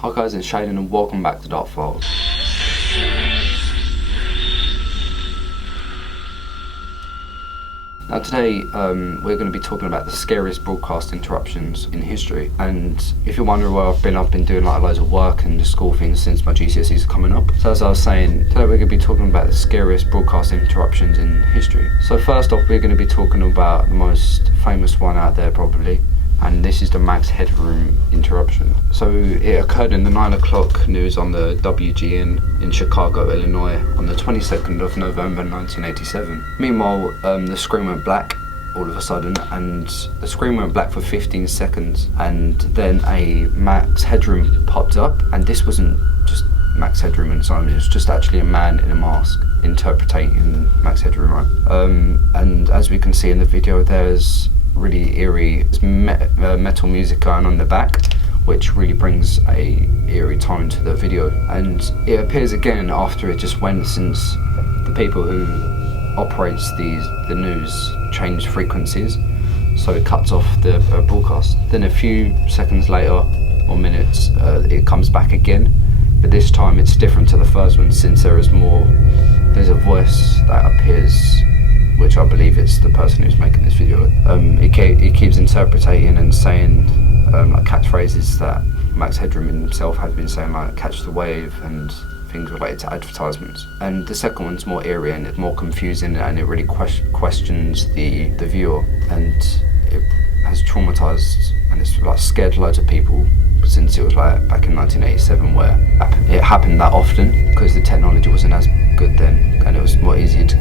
Hi guys, it's Shaden and welcome back to Dark Files. Now today we're going to be talking about the scariest broadcast interruptions in history, and if you're wondering where I've been doing like loads of work and school things since my GCSEs are coming up. So as I was saying, today we're going to be talking about the scariest broadcast interruptions in history. So first off, we're going to be talking about the most famous one out there probably, and this is the Max Headroom interruption. So it occurred in the 9 o'clock news on the WGN in Chicago, Illinois on the 22nd of November 1987. Meanwhile, the screen went black all of a sudden, and the screen went black for 15 seconds, and then a Max Headroom popped up, and this wasn't just Max Headroom in its own, it was just actually a man in a mask interpreting Max Headroom, right? And as we can see in the video, there's really eerie metal music going on in the back, which really brings a eerie tone to the video, and it appears again after it just went, since the people who operates the news changed frequencies, so it cuts off the broadcast. Then a few seconds later or minutes it comes back again, but this time it's different to the first one, since there's a voice that appears, which I believe it's the person who's making this video. It keeps interpreting and saying like catchphrases that Max Headroom himself had been saying, like "catch the wave" and things related to advertisements. And the second one's more eerie and it's more confusing, and it really questions the viewer, and it has traumatized and it's like scared loads of people, since it was like back in 1987 where it happened that often, because the technology wasn't as good then and it was more easier to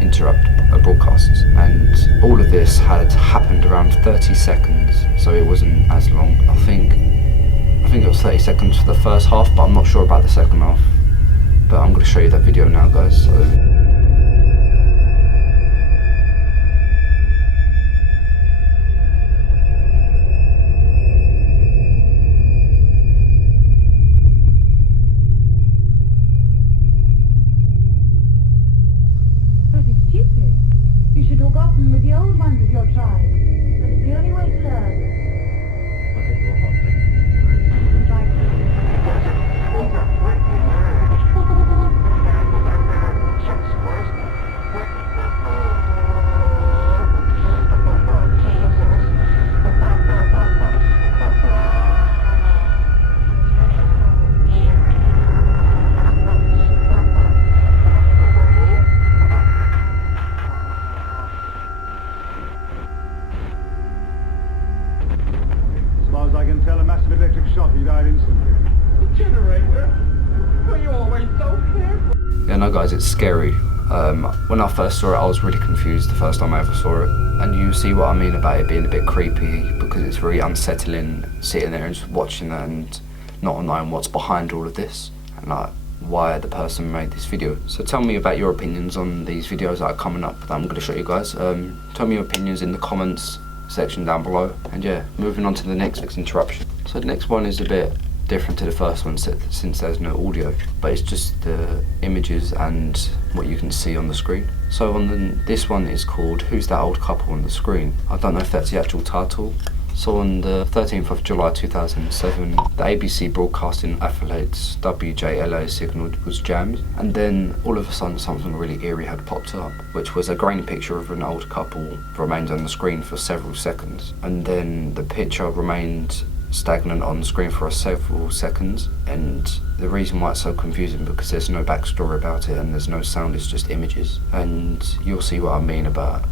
interrupt broadcasts. And all of this had happened around 30 seconds, so it wasn't as long. I think it was 30 seconds for the first half, but I'm not sure about the second half. But I'm going to show you that video now, guys. So you should walk often with the old ones of your tribe. That is the only way to learn. I'll get you a hot drink. I can tell, a massive electric shock, he died instantly. The generator? Were you always so careful? Yeah, no guys, it's scary. When I first saw it, I was really confused the first time I ever saw it. And you see what I mean about it being a bit creepy, because it's very unsettling sitting there and just watching that and not knowing what's behind all of this, and like why the person made this video. So tell me about your opinions on these videos that are coming up that I'm going to show you guys. Tell me your opinions in the comments section down below. And yeah, moving on to the next interruption. So the next one is a bit different to the first one, since there's no audio, but it's just the images and what you can see on the screen. So this one is called "Who's That Old Couple on the Screen?" I don't know if that's the actual title. So on the 13th of July 2007, the ABC broadcasting affiliate's WJLA signal was jammed, and then all of a sudden something really eerie had popped up, which was a grainy picture of an old couple remained on the screen for several seconds, and then the picture remained stagnant on the screen for several seconds. And the reason why it's so confusing, because there's no backstory about it and there's no sound, it's just images, and you'll see what I mean about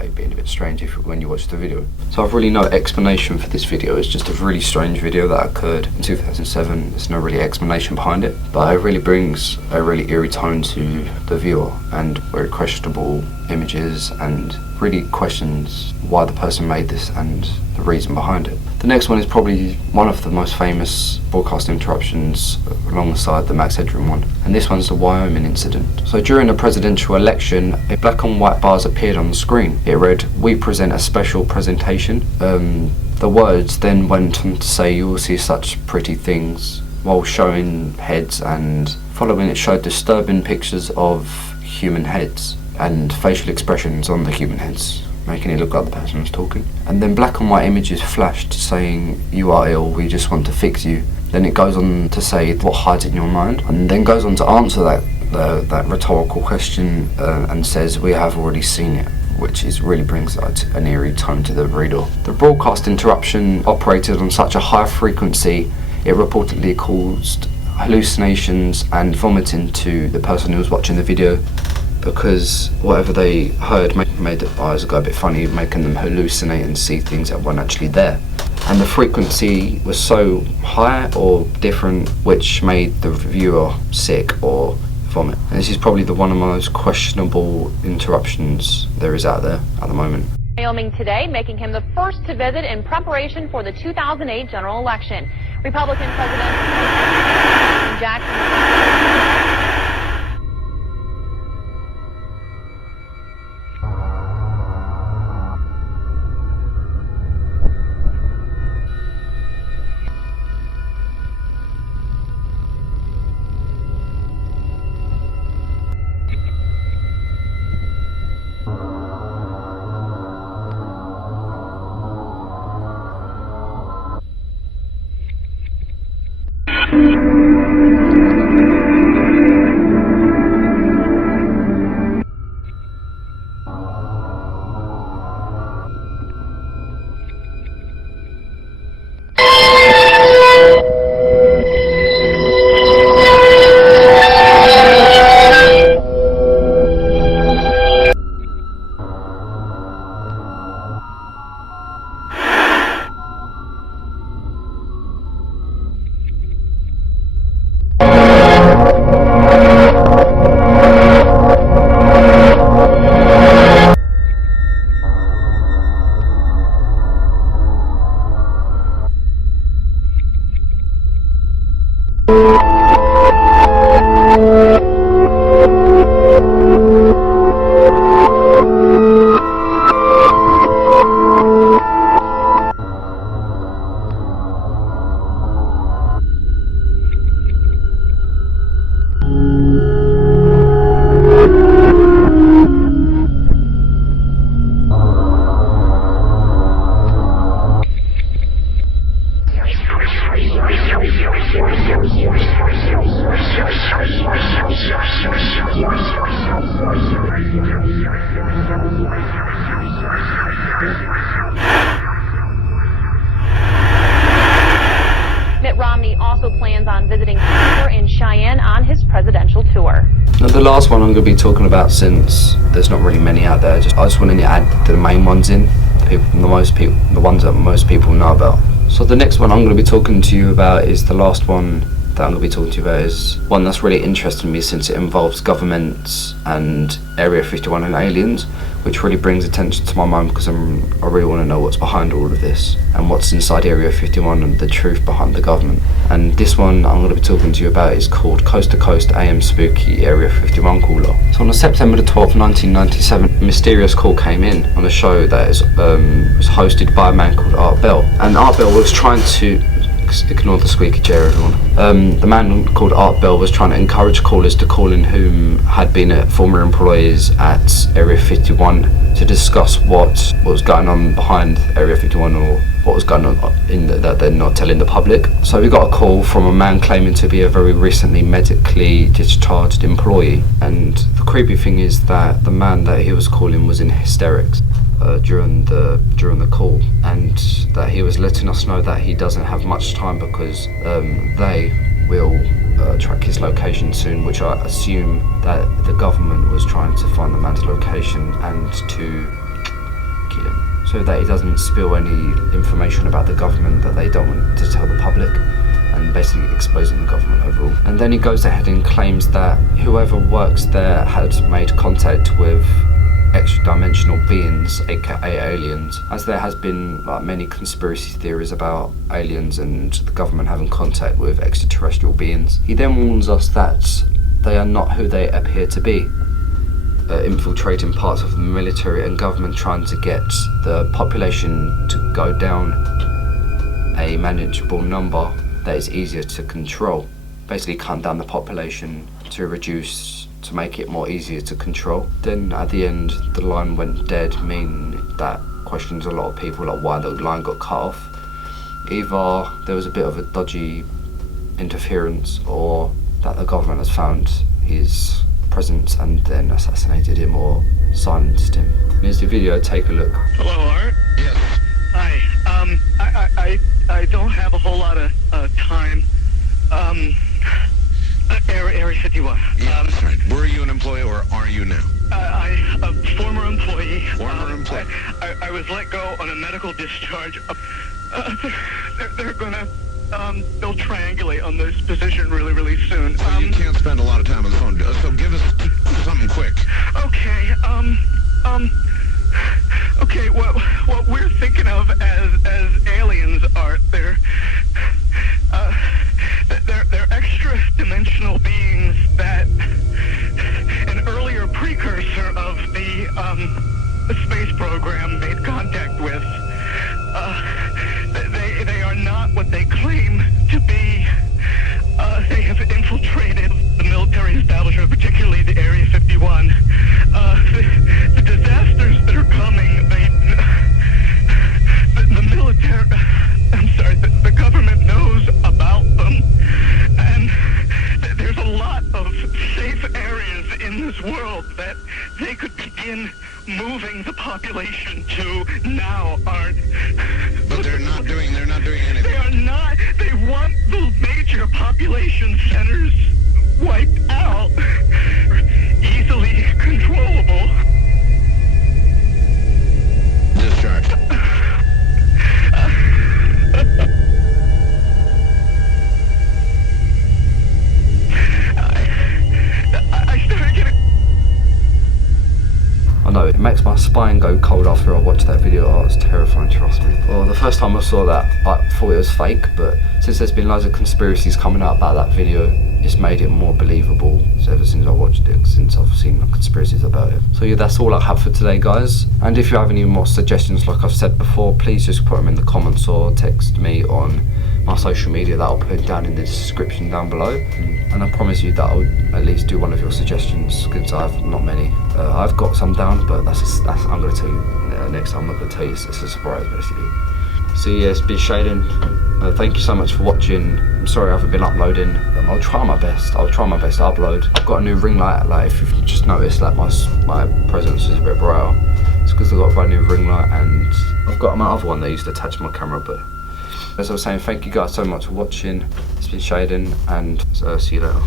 it being a bit strange when you watch the video. So I've really no explanation for this video, it's just a really strange video that occurred in 2007. There's no really explanation behind it, but it really brings a really eerie tone to the viewer, and very questionable images, and really questions why the person made this and the reason behind it. The next one is probably one of the most famous broadcast interruptions alongside the Max Headroom one, and this one's the Wyoming incident. So during a presidential election, a black and white bars appeared on the screen. It read, "We present a special presentation." The words then went on to say, "You will see such pretty things," while showing heads, and following it showed disturbing pictures of human heads and facial expressions on the human heads. making it look like the person was talking. And then black and white images flashed saying, "You are ill, we just want to fix you." Then it goes on to say what hides in your mind, and then goes on to answer that rhetorical question and says, "We have already seen it," which really brings an eerie tone to the reader. The broadcast interruption operated on such a high frequency, it reportedly caused hallucinations and vomiting to the person who was watching the video, because whatever they heard made their eyes go a bit funny, making them hallucinate and see things that weren't actually there. And the frequency was so high or different, which made the viewer sick or vomit. And this is probably one of the most questionable interruptions there is out there at the moment. Wyoming today, making him the first to visit in preparation for the 2008 general election. Republican President Jackson. Also plans on visiting Denver and Cheyenne on his presidential tour. Now the last one I'm going to be talking about, since there's not really many out there, I just wanted to add the main ones in, the ones that most people know about. So the next one I'm going to be talking to you about is the last one that I'm going to be talking to you about, is one that's really interesting me since it involves governments and Area 51 and aliens, which really brings attention to my mind because I really want to know what's behind all of this and what's inside Area 51 and the truth behind the government. And this one I'm going to be talking to you about is called Coast to Coast AM Spooky Area 51 Caller. So on September the 12th, 1997, a mysterious call came in on a show that was hosted by a man called Art Bell. And Art Bell was trying to, ignore the squeaky chair everyone, the man called Art Bell was trying to encourage callers to call in whom had been former employees at Area 51 to discuss what was going on behind Area 51 or what was going on that they're not telling the public. So we got a call from a man claiming to be a very recently medically discharged employee, and the creepy thing is that the man that he was calling was in hysterics during the call, and that he was letting us know that he doesn't have much time because they will track his location soon, which I assume that the government was trying to find the man's location and to kill him, so that he doesn't spill any information about the government that they don't want to tell the public, and basically exposing the government overall. And then he goes ahead and claims that whoever works there had made contact with extra-dimensional beings, aka aliens, as there has been many conspiracy theories about aliens and the government having contact with extraterrestrial beings. He then warns us that they are not who they appear to be, infiltrating parts of the military and government, trying to get the population to go down a manageable number that is easier to control, basically cut down the population to reduce to make it more easier to control. Then at the end the line went dead, meaning that questions a lot of people like why the line got cut off. Either there was a bit of a dodgy interference, or that the government has found his presence and then assassinated him or silenced him. Here's the video, take a look. Hello, Art? Yes. Hi. I don't have a whole lot of time. Area 51. Yeah, that's right. Were you an employee or are you now? A former employee. Former employee. I was let go on a medical discharge. They're gonna, they'll triangulate on this position really soon. Well, you can't spend a lot of time on the phone, so give us something quick. Okay, okay, what we're thinking of as aliens are, they're extra-dimensional beings that an earlier precursor of the space program made contact with. They are not what they claim to be. They have infiltrated the military establishment, particularly the Area 51. The disasters that are coming, the military, I'm sorry, the government knows about them. And there's a lot of safe areas in this world that they could begin moving the population to now, Art. But they're not doing anything. They are not. They want the major population centers wiped out. Easily controllable. Discharged. I started getting... I know, it makes my spine go cold after I watched that video. Oh, it's terrifying, trust me. Well, the first time I saw that, I thought it was fake, but since there's been loads of conspiracies coming out about that video, it's made it more believable ever since I watched it, since I've seen the conspiracies about it. So yeah, that's all I have for today, guys. And if you have any more suggestions, like I've said before, please just put them in the comments or text me on my social media that I'll put down in the description down below. And I promise you that I'll at least do one of your suggestions, because I have not many. I've got some down, but that's I'm going to tell you next time. I'm not going to tell you, it's a surprise basically. So yeah, it's been Shaden. Thank you so much for watching. I'm sorry I haven't been uploading. I'll try my best. I'll try my best to upload. I've got a new ring light. Like if you've just noticed that my presence is a bit brighter, it's because I've got a brand new ring light, and I've got my other one that I used to attach my camera. But as I was saying, thank you guys so much for watching. It's been Shaden, and see you later.